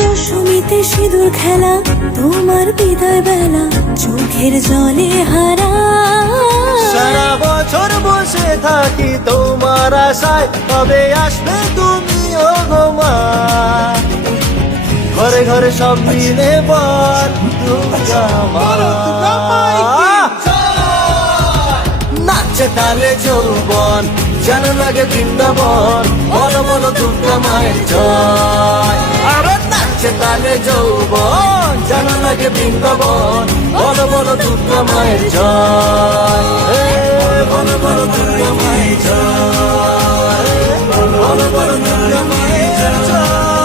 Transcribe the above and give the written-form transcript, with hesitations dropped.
দশমীতে সিঁদুর খেলা, তোমার বিদায় বেলা চোখের জলে হারা। সারা বছর বসে থাকি তোমার আশায়, কবে আসবে তুমি ও গো মা। ঘরে ঘরে সব মিলে বল দুর্গা মা। নাচে তালে যৌবন, যেন লাগে বৃন্দাবন, বলো বলো দুর্গা মায়ের জয়। আরে নাচে তালে যৌবন, যেন লাগে বৃন্দাবন, বলো বলো দুর্গা মায়ের জয়। বলো বলো দুর্গা মায়ের জয়, বলো বলো দুর্গা মায়ের জয়।